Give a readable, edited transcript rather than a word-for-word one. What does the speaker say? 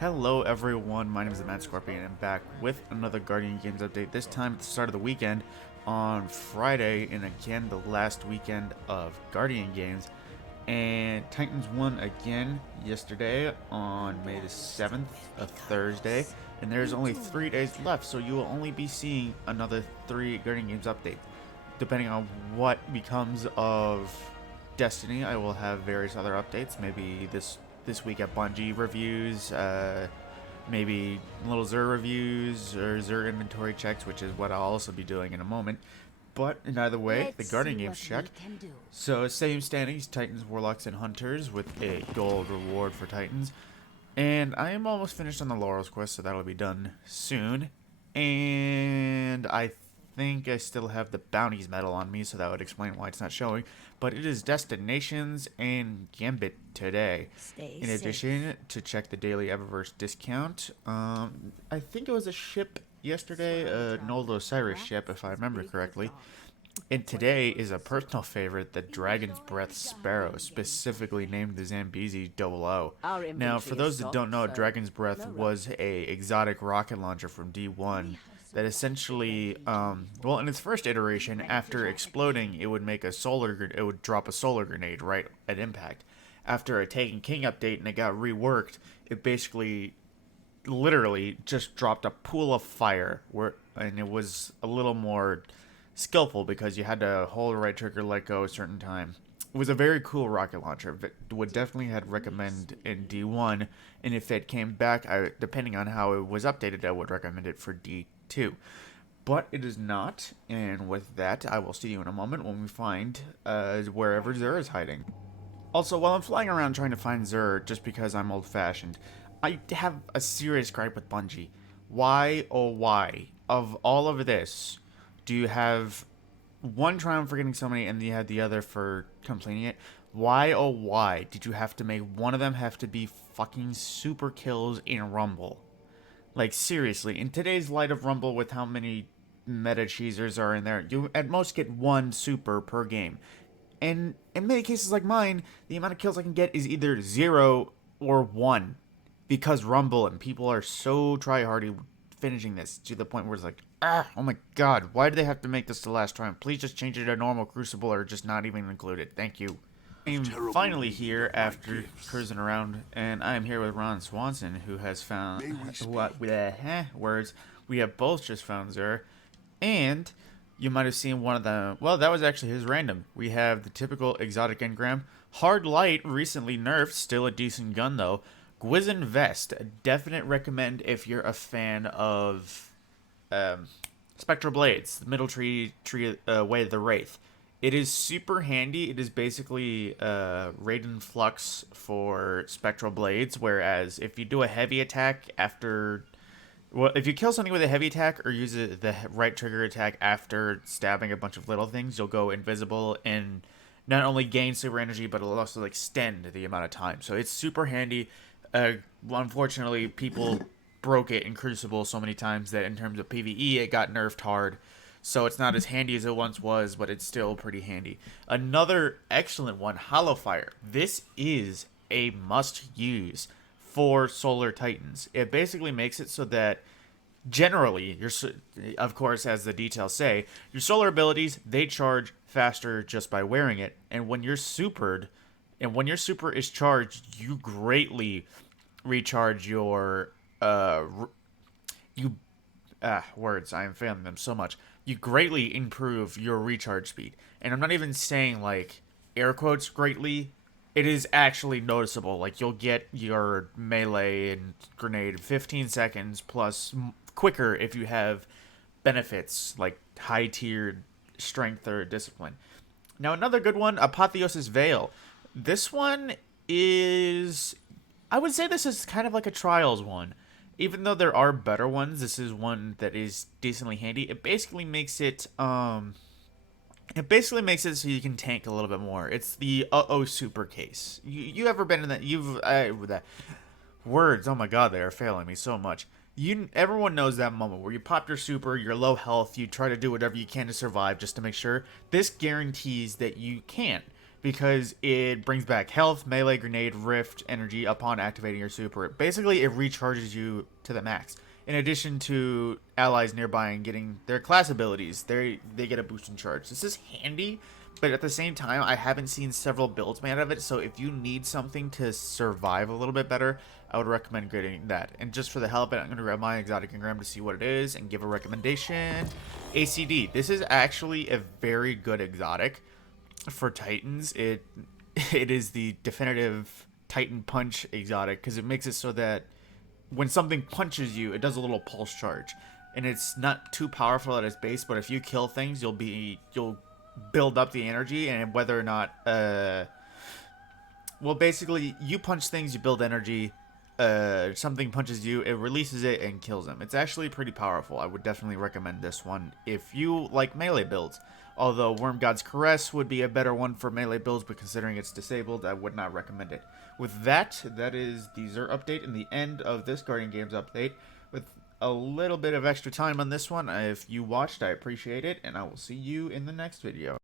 Hello everyone, my name is the Mad Scorpion and I'm back with another Guardian Games update, this time at the start of the weekend on Friday, and again the last weekend of Guardian Games. And Titans won again yesterday on May the 7th, a Thursday, and there's only 3 days left, so you will only be seeing another 3 Guardian Games updates. Depending on what becomes of Destiny, I will have various other updates, maybe this week at Bungie reviews, maybe little Xur reviews or Xur inventory checks, which is what I'll also be doing in a moment. But in either way, the Guardian Games check. So same standings, Titans, Warlocks, and Hunters with a gold reward for Titans. And I am almost finished on the Laurels quest, so that'll be done soon. And I think I still have the Bounties medal on me, so that would explain why it's not showing. But it is Destinations and Gambit today. In addition, to check the daily Eververse discount, I think it was a ship yesterday, an old Osiris ship, if I remember correctly. And today is a personal favorite, the Dragon's Breath Sparrow, specifically named the Zambezi 00. Now, for those that don't know, Dragon's Breath was a exotic rocket launcher from D1 that essentially, well, in its first iteration, after exploding, it would drop a solar grenade right at impact. After a Taken King update and it got reworked, it basically, literally, just dropped a pool of fire, and it was a little more skillful because you had to hold the right trigger, let go a certain time. It was a very cool rocket launcher. Would definitely had recommend in D1, and if it came back, depending on how it was updated, I would recommend it for D2. But it is not, and with that, I will see you in a moment when we find wherever Xur is hiding. Also, while I'm flying around trying to find Xur, just because I'm old-fashioned, I have a serious gripe with Bungie. Why, oh why, of all of this, do you have one triumph for getting so many and you had the other for completing it? Why, oh why, did you have to make one of them have to be fucking super kills in Rumble? Like, seriously, in today's light of Rumble with how many meta cheesers are in there, you at most get one super per game. And in many cases like mine, the amount of kills I can get is either 0 or 1. Because Rumble and people are so try-hardy finishing this to the point where it's like, oh my god, why do they have to make this the last triumph? Please just change it to normal Crucible or just not even include it. Thank you. I'm finally here after cruising around, and I am here with Ron Swanson, who has found words. We have both just found Xur, and you might have seen one of them. Well, that was actually his random. We have the typical exotic engram. Hard Light, recently nerfed, still a decent gun though. Gwizzin Vest, a definite recommend if you're a fan of Spectral Blades, the middle tree way of the Wraith. It is super handy. It is basically Raiden Flux for Spectral Blades, whereas if you do a heavy attack after... Well, if you kill something with a heavy attack or use the right trigger attack after stabbing a bunch of little things, you'll go invisible and not only gain super energy, but it'll also extend the amount of time. So it's super handy. Unfortunately, people broke it in Crucible so many times that in terms of PvE, it got nerfed hard. So it's not as handy as it once was, but it's still pretty handy. Another excellent one, Hollow Fire. This is a must-use for Solar Titans. It basically makes it so that generally, of course, as the details say, your solar abilities, they charge faster just by wearing it. And when you're supered, and when your super is charged, you greatly recharge your words. I am failing them so much. You greatly improve your recharge speed. And I'm not even saying, like, air quotes greatly. It is actually noticeable. Like, you'll get your melee and grenade 15 seconds plus quicker if you have benefits, like high-tiered strength or discipline. Now, another good one, Apotheosis Veil. This one is... I would say this is kind of like a Trials one. Even though there are better ones, this is one that is decently handy. It basically makes it so you can tank a little bit more. It's the super case. You ever been in that? That words. Oh my god, they are failing me so much. Everyone knows that moment where you pop your super, you're low health, you try to do whatever you can to survive just to make sure. This guarantees that you can. because it brings back health, melee, grenade, rift, energy upon activating your super. Basically, it recharges you to the max. In addition to allies nearby and getting their class abilities, they get a boost in charge. This is handy, but at the same time, I haven't seen several builds made out of it, so if you need something to survive a little bit better, I would recommend getting that. And just for the hell of it, I'm going to grab my exotic engram to see what it is and give a recommendation. ACD. This is actually a very good exotic for Titans. It is the definitive Titan Punch exotic because it makes it so that when something punches you, it does a little pulse charge, and it's not too powerful at its base. But if you kill things, you'll build up the energy, and whether or not well, basically, you punch things, you build energy. Something punches you, it releases it and kills them. It's actually pretty powerful. I would definitely recommend this one if you like melee builds. Although Worm God's Caress would be a better one for melee builds, but considering it's disabled, I would not recommend it. With that, that is the Xur update and the end of this Guardian Games update. With a little bit of extra time on this one, if you watched, I appreciate it, and I will see you in the next video.